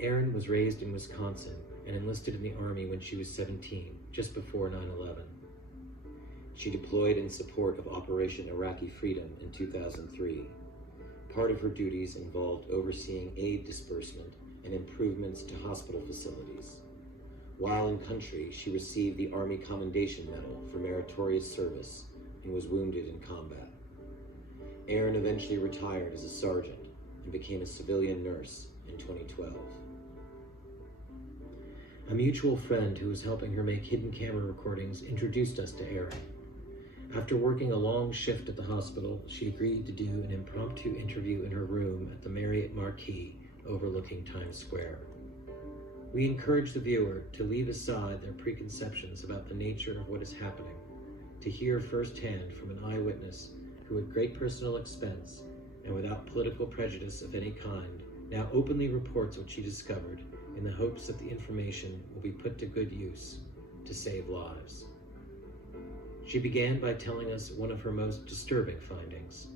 Erin was raised in Wisconsin and enlisted in the Army when she was 17, just before 9/11. She deployed in support of Operation Iraqi Freedom in 2003. Part of her duties involved overseeing aid disbursement and improvements to hospital facilities. While in country, she received the Army Commendation Medal for meritorious service and was wounded in combat. Erin eventually retired as a sergeant and became a civilian nurse in 2012. A mutual friend who was helping her make hidden camera recordings introduced us to Erin. After working a long shift at the hospital, she agreed to do an impromptu interview in her room at the Marriott Marquis overlooking Times Square. We encourage the viewer to leave aside their preconceptions about the nature of what is happening, to hear firsthand from an eyewitness who at great personal expense and without political prejudice of any kind now openly reports what she discovered in the hopes that the information will be put to good use to save lives. She began by telling us one of her most disturbing findings,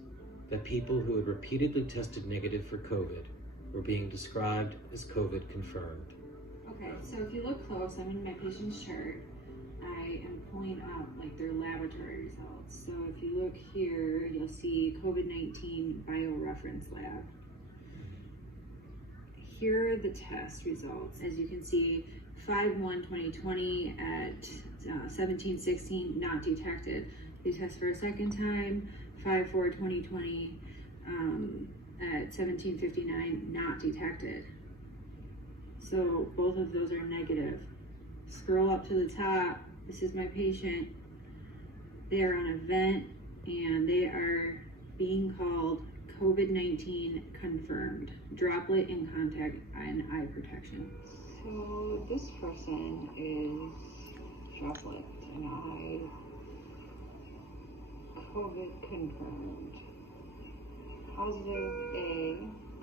that people who had repeatedly tested negative for COVID were being described as COVID confirmed. Okay, so if you look close, I'm in my patient's chart. I am pulling up like their laboratory results. So if you look here, you'll see COVID-19 bioreference lab. Here are the test results. As you can see, 5/1/2020 at 17:16, not detected. They test for a second time, 5/4/2020 at 17:59, not detected. So both of those are negative. Scroll up to the top. This is my patient. They are on a vent and they are being called COVID-19 confirmed. Droplet in contact and eye protection. So this person is droplet and eye COVID confirmed. Positive A,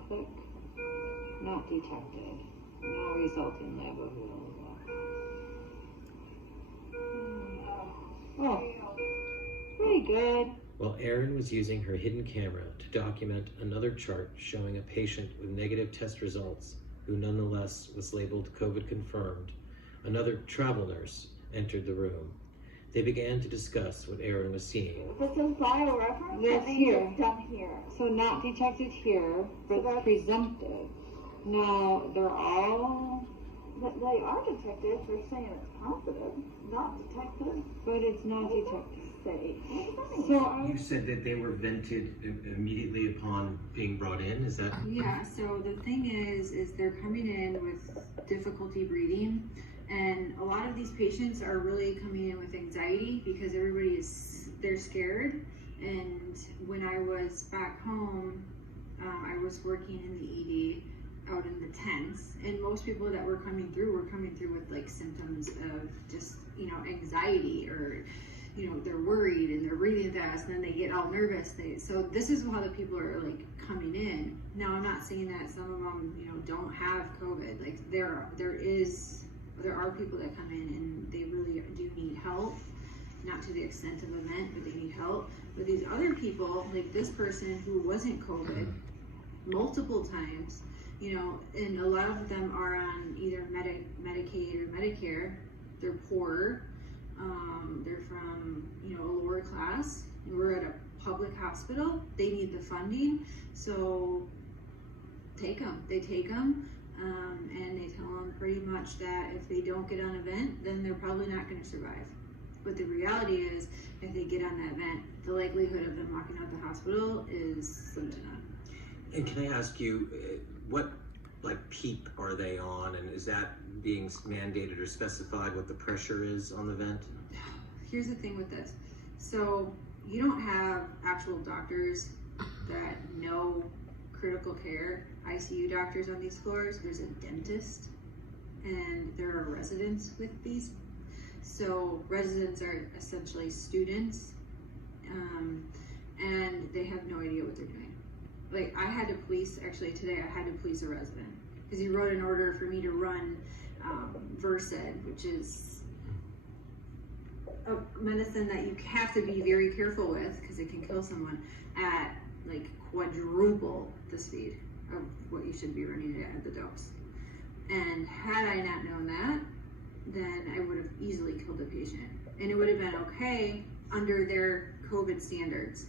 click, not detected. No resulting lab of Oh, pretty good. While Erin was using her hidden camera to document another chart showing a patient with negative test results who nonetheless was labeled COVID confirmed, another travel nurse entered the room. They began to discuss what Erin was seeing. This is bioreference? Yes, here. It's done here. So not detected here, but So presumptive. Now, they're all... But they are detected. They're saying it's positive. Not detected. But it's not detected. Say. What does that mean? So You said that they were vented immediately upon being brought in, is that? Yeah, so the thing is they're coming in with difficulty breathing, and a lot of these patients are really coming in with anxiety because they're scared. And when I was back home, I was working in the ED out in the tents, and most people that were coming through with like symptoms of just, anxiety, or they're worried and they're breathing fast, and then they get all nervous. So this is how the people are like coming in. Now, I'm not saying that some of them, don't have COVID. Like there are people that come in and they really do need help, not to the extent of a vent, but they need help. But these other people, like this person who wasn't COVID multiple times, and a lot of them are on either Medicaid or Medicare. They're poor. They're from, a lower class. We're at a public hospital. They need the funding. So take them. They take them, and they tell them pretty much that if they don't get on a vent, then they're probably not going to survive. But the reality is, if they get on that vent, the likelihood of them walking out the hospital is slim to none. And can I ask you, what PEEP are they on, and is that being mandated or specified what the pressure is on the vent? Here's the thing with this. So you don't have actual doctors that know critical care, ICU doctors on these floors. There's a dentist, and there are residents with these. So residents are essentially students, and they have no idea what they're doing. Like I had to police a resident because he wrote an order for me to run Versed, which is a medicine that you have to be very careful with because it can kill someone at like quadruple the speed of what you should be running it at the dose. And had I not known that, then I would have easily killed the patient. And it would have been okay under their COVID standards.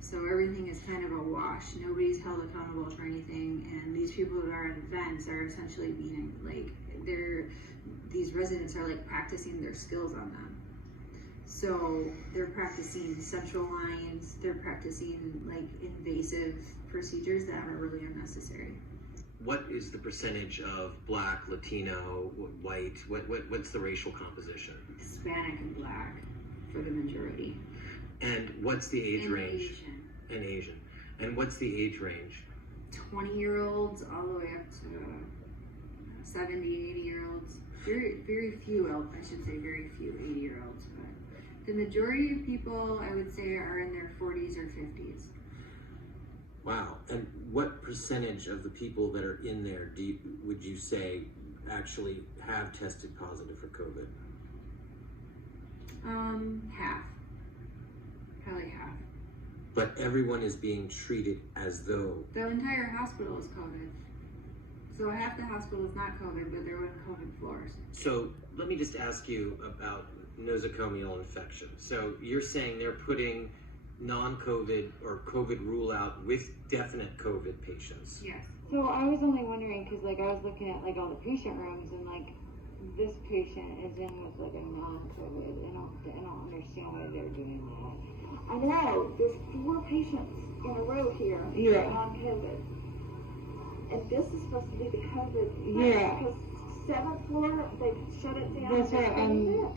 So everything is kind of a wash. Nobody's held accountable for anything. And these people who are at events are essentially being like, these residents are like practicing their skills on them. So they're practicing central lines, they're practicing like invasive procedures that are really unnecessary. What is the percentage of Black, Latino, white? What's the racial composition? Hispanic and Black for the majority. And what's the age And range? Asian. And Asian. And what's the age range? 20-year-olds all the way up to 70, 80-year-olds. Very few, I should say very few 80-year-olds, but the majority of people, I would say, are in their 40s or 50s. Wow. And what percentage of the people that are in there would you say actually have tested positive for COVID? Half. Probably half. But everyone is being treated as though... The entire hospital is COVID. So half the hospital is not COVID, but they're with COVID floors. So let me just ask you about nosocomial infection. So you're saying they're putting non-COVID or COVID rule out with definite COVID patients? Yes. So I was only wondering, because like I was looking at like all the patient rooms, and like this patient is in with like a non-COVID. I don't understand why they're doing that. I know, there's 4 patients in a row here Yeah. on COVID. And this is supposed to be the COVID. Yeah. Because 7th floor, they shut it down. That's right. I'm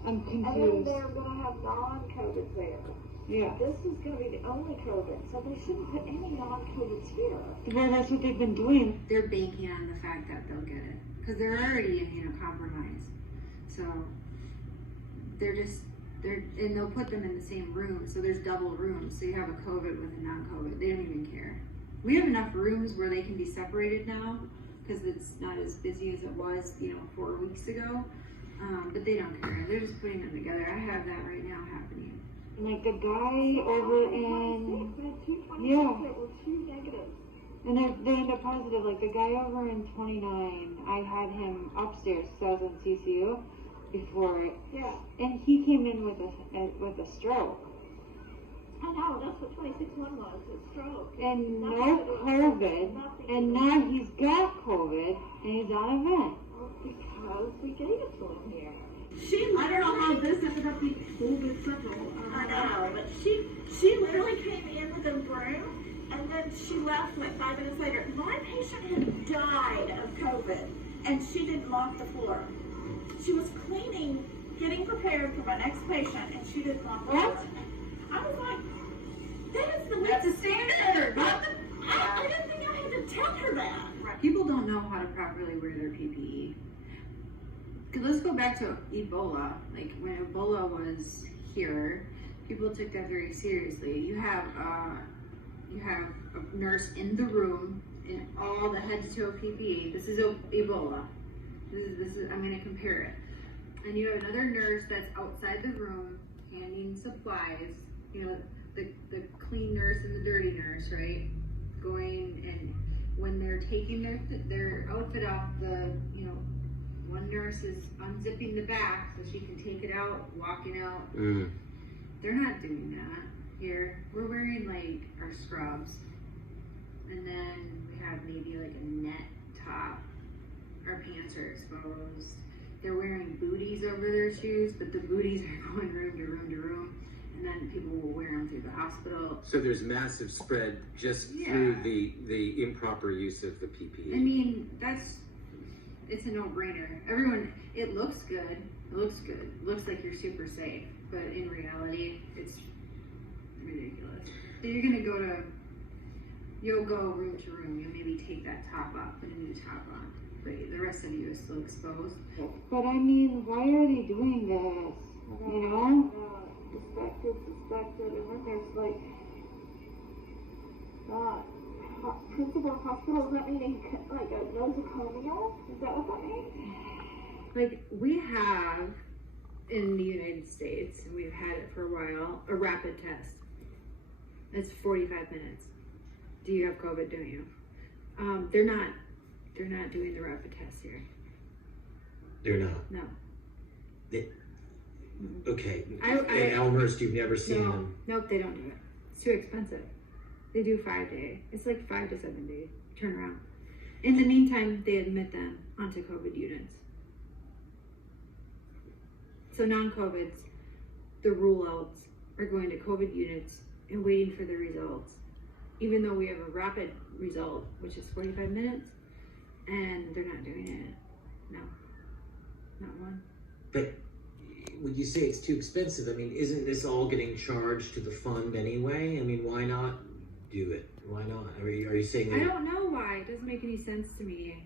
And then confused. they're going to have non-COVID there. Yeah. This is going to be the only COVID, so they shouldn't put any non-COVIDs here. Well, that's what they've been doing. They're banking on the fact that they'll get it. Because they're already immunocompromised. So and they'll put them in the same room. So there's double rooms. So you have a COVID with a non-COVID. They don't even care. We have enough rooms where they can be separated now because it's not as busy as it was, 4 weeks ago. But they don't care. They're just putting them together. I have that right now happening. And like the guy over in, We had 2 26 Yeah. that were 2 negatives. and they end up positive. Like the guy over in 29, I had him upstairs because I was in CCU before it, Yeah. and he came in with a stroke. I know, that's what 26-1 was, a stroke. And no Nothing to do with COVID, nothing to and do now he's got COVID, and he's on a vent. because we gave it to him here. I don't know how this ended up being COVID central. I know, but she literally came in with a broom, and then she left like 5 minutes later. My patient had died of COVID, and she didn't mop the floor. She was cleaning, getting prepared for my next patient, and she didn't mop the floor. I was like, that is the That's a standard. I didn't think I had to tell her that. People don't know how to properly wear their PPE. Let's go back to Ebola. Like when Ebola was here, people took that very seriously. You have a nurse in the room in all the head to toe PPE. This is Ebola. This is I'm going to compare it. And you have another nurse that's outside the room handing supplies. The clean nurse and the dirty nurse, right? Going and when they're taking their outfit off, one nurse is unzipping the back so she can take it out, walking out. They're not doing that here. We're wearing like our scrubs, and then we have maybe like a net top. Our pants are exposed. They're wearing booties over their shoes, but the booties are going room to room to room. And then people will wear them through the hospital. So there's massive spread just through the improper use of the PPE. I mean, it's a no-brainer. It looks good. It looks like you're super safe, but in reality, it's ridiculous. So you'll go room to room. You'll maybe take that top off, put a new top on, but the rest of you is still exposed. But I mean, why are they doing this? Suspected, and then there's like, principal hospital, is that meaning like a nosocomial? Is that what that means? Like we have in the United States, and we've had it for a while, a rapid test. It's 45 minutes. Do you have COVID? Don't you? They're not doing the rapid test here. They're not. No. Okay. I In Elmhurst, you've never seen them. Nope, they don't do it. It's too expensive. They do 5 day. It's like 5 to 7 day turnaround. In the meantime, they admit them onto COVID units. So non-COVIDs, the rule outs are going to COVID units and waiting for the results. Even though we have a rapid result, which is 45 minutes, and they're not doing it. No, not one. But when you say it's too expensive, I mean, isn't this all getting charged to the fund anyway? I mean, why not do it? Why not? Are you saying that? I don't know why. It doesn't make any sense to me.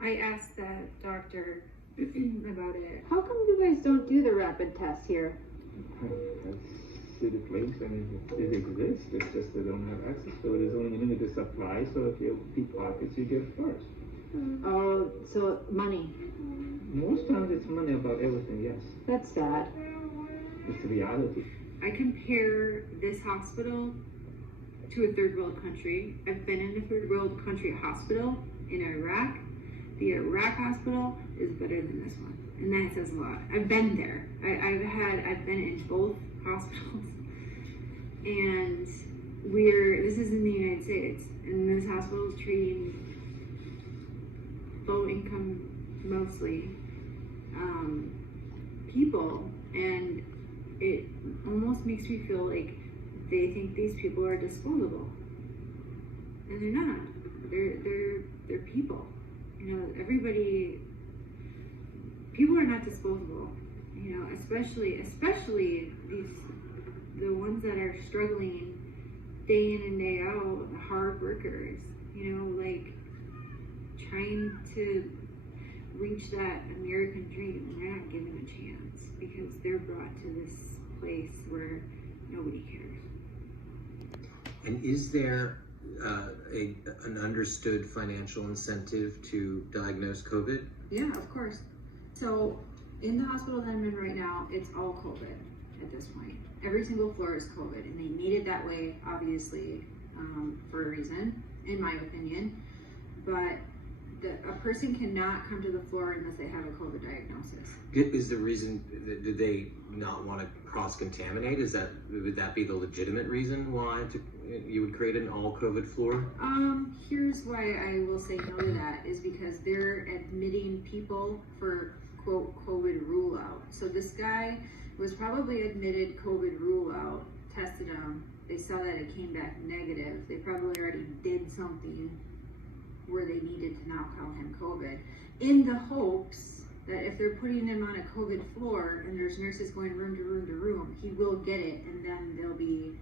I asked that doctor about it. How come you guys don't do the rapid test here? That's city place, and it exists. It's just they don't have access to it. There's only limited supply, so if you have deep pockets, you get it first. Oh, so money. Most times it's money about everything, yes. That's sad. It's the reality. I compare this hospital to a third world country. I've been in a third world country hospital in Iraq. The Iraq hospital is better than this one, and that says a lot. I've been there. I've been in both hospitals, and this is in the United States, and this hospital is treating low income, mostly people, and it almost makes me feel like they think these people are disposable, and they're not. They're people. You know, people are not disposable. You know, especially the ones that are struggling day in and day out, the hard workers. You know, like trying to reach that American dream, and they're not given a chance because they're brought to this place where nobody cares. And is there an understood financial incentive to diagnose COVID? Yeah, of course. So in the hospital that I'm in right now, it's all COVID at this point. Every single floor is COVID, and they made it that way, obviously, for a reason, in my opinion. But a person cannot come to the floor unless they have a COVID diagnosis. Is the reason, do they not want to cross-contaminate? Would that be the legitimate reason why you would create an all-COVID floor? Here's why I will say no to that, is because they're admitting people for, quote, COVID rule out. So this guy was probably admitted COVID rule out, tested him, they saw that it came back negative. They probably already did something where they needed to now call him COVID, in the hopes that if they're putting him on a COVID floor and there's nurses going room to room to room, he will get it, and then they'll be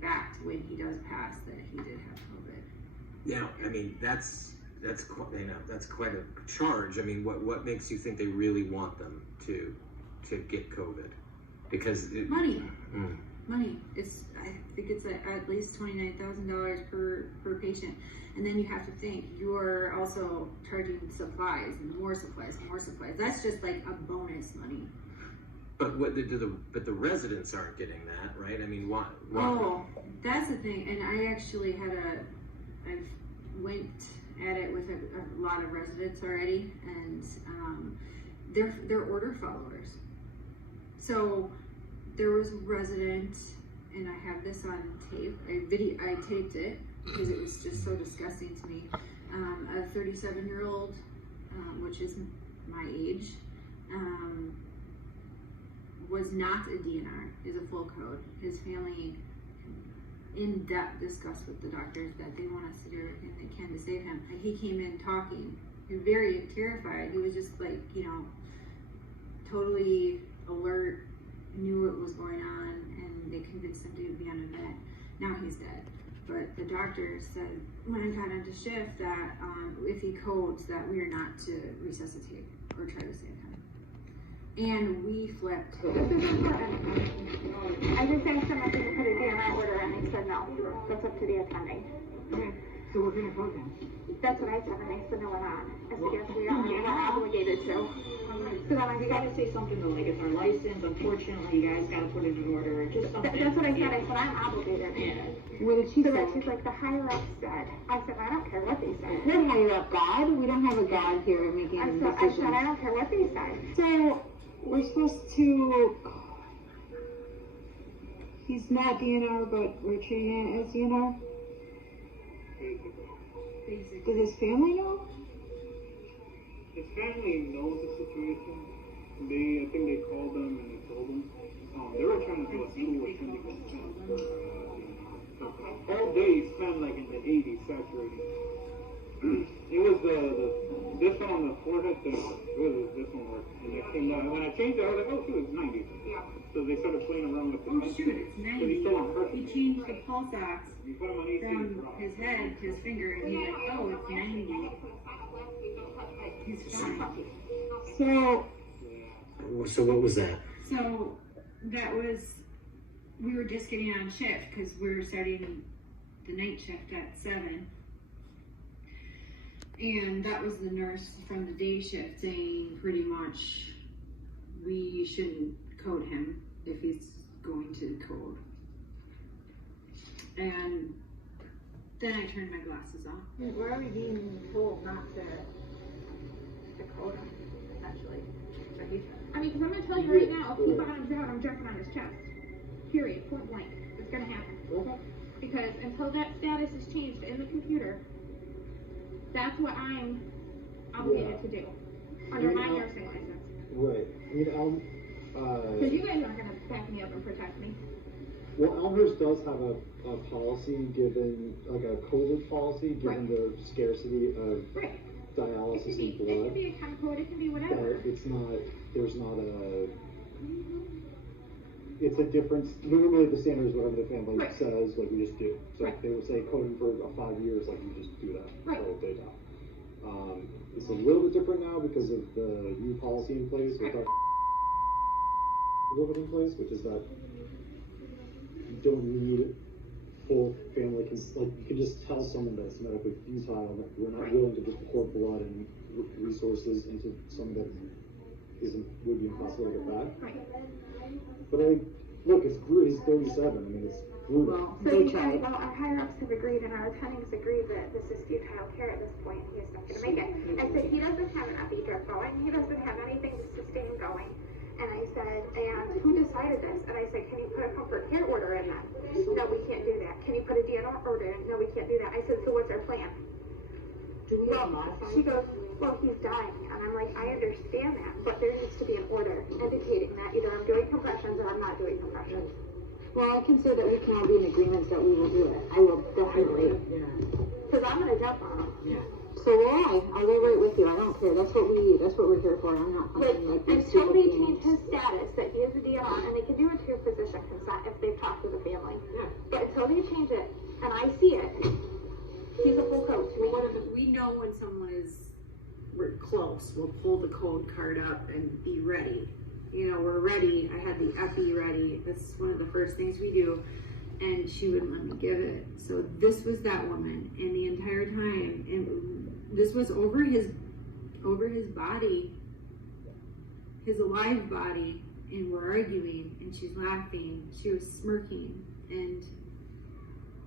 back to when he does pass that he did have COVID. Now, I mean, that's quite a charge. I mean, what makes you think they really want them to get COVID? Because money. Money. I think it's at least $29,000 per patient, and then you have to think you are also charging supplies and more supplies. That's just like a bonus money. But the residents aren't getting that, right? I mean, why? Oh, that's the thing. And I actually I've went at it with a lot of residents already, and they're order followers. So there was a resident, and I have this on tape. I taped it because it was just so disgusting to me. A 37-year-old, which is my age, was not a DNR, is a full code. His family in depth discussed with the doctors that they want us to do everything they can to save him. He came in talking, he was very terrified. He was just like, totally alert, knew what was going on, and they convinced him to be on a vent. Now he's dead. But the doctor said when I got into shift that if he codes that we are not to resuscitate or try to save him. And we flipped. This is important. I just asked them if they could put a DNR order, and they said no. That's up to the attending. Okay, so we're gonna go then. That's what I said, and they said no, we're not. I said yes, we are. We're not obligated to. So then You gotta say something though, like it's our license, unfortunately, you guys gotta put it in order, just something. That's what I said. I said I'm obligated. Yeah. What did she So say? then she's like, the higher up said. I said, I don't care what they said. They're the higher up God. We don't have a God here making decisions. I said, I don't care what they say. So, we're supposed to... He's not DNR, but we're treating it as DNR? Basically. Does his family know? His family knows the situation. I think they called them and they told them. They were trying to do a tour syndicate. All day spent like in the 80s, saturated. It was this one on the forehead thing. Really, this one worked. And it came down. And when I changed it, I was like, oh shoot, it's 90. Yeah. So they started playing around with the Oh shoot, it's 90. he's still on purpose. He changed the pulse ox You put him on AC, from his head to his finger, and he's like, oh, it's 90. He's fine. So what was that? So that was, we were just getting on shift because we were starting the night shift at 7. And that was the nurse from the day shift saying pretty much we shouldn't code him if he's going to code. And then I turned my glasses off. We're already being told not to code him, essentially. I mean, because I'm going to tell you right now, if he bottoms out, I'm jerking on his chest. Period. Point blank. It's going to happen. Because until that status is changed in the computer, that's what I'm obligated to do under my nursing license. Right. I mean, Because you guys aren't going to back me up and protect me. well, Elmhurst does have a policy given, like a COVID policy, given the scarcity of Right. dialysis and It blood. can be a chem code, it can be whatever. But it's not, there's not it's a difference. Normally the standard is whatever the family Right. says, like we just do. So Right. if they would say coding for 5 years, like you just do that. Right. All day now. It's a little bit different now because of the new policy in place. With Right. a little bit in place, which is that you don't need full family, like you can just tell someone that it's medically futile and that we're not willing to just pour blood and resources into something that would be impossible to get back. Right. But look, it's brutal. He's 37. I mean, it's brutal. Well, our higher ups have agreed and our attendings agreed that this is futile care at this point. He's not going to make it. I said, he doesn't have an epi drip going. He doesn't have anything to sustain going. And I said, and who decided this? And I said, can you put a comfort care order in then? No, we can't do that. Can you put a DNR order in? No, we can't do that. I said, so what's our plan? Do we have modified? She goes, well, he's dying. And I'm like, I understand that, but there needs to be an order indicating that either I'm doing compressions or I'm not doing compressions. Well, I consider that we can all be in agreement that we will do it. I will definitely. Because I'm going to jump on him. Yeah. So will I'll go right with you. I don't care. That's what we're here for. I'm not Like, fucking like these until they stupid change his status that he is a DNR, and they can do it through physician consent if they've talked to the family. Yeah. But until they change it, and I see it, he's a full coach. We know when someone is close. We'll pull the code card up and be ready. You know, we're ready. I had the epi ready. That's one of the first things we do. And she wouldn't let me give it. So this was that woman, and the entire time, and this was over his body, his alive body, and we're arguing, and she's laughing. She was smirking, and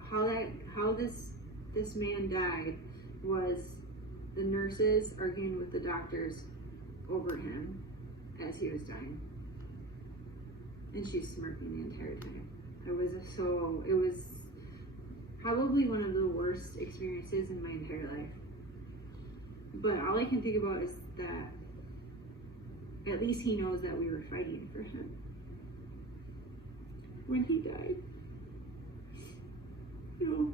how this man died was the nurses arguing with the doctors over him as he was dying, and she's smirking the entire time. It was probably one of the worst experiences in my entire life. But all I can think about is that at least he knows that we were fighting for him when he died. You know,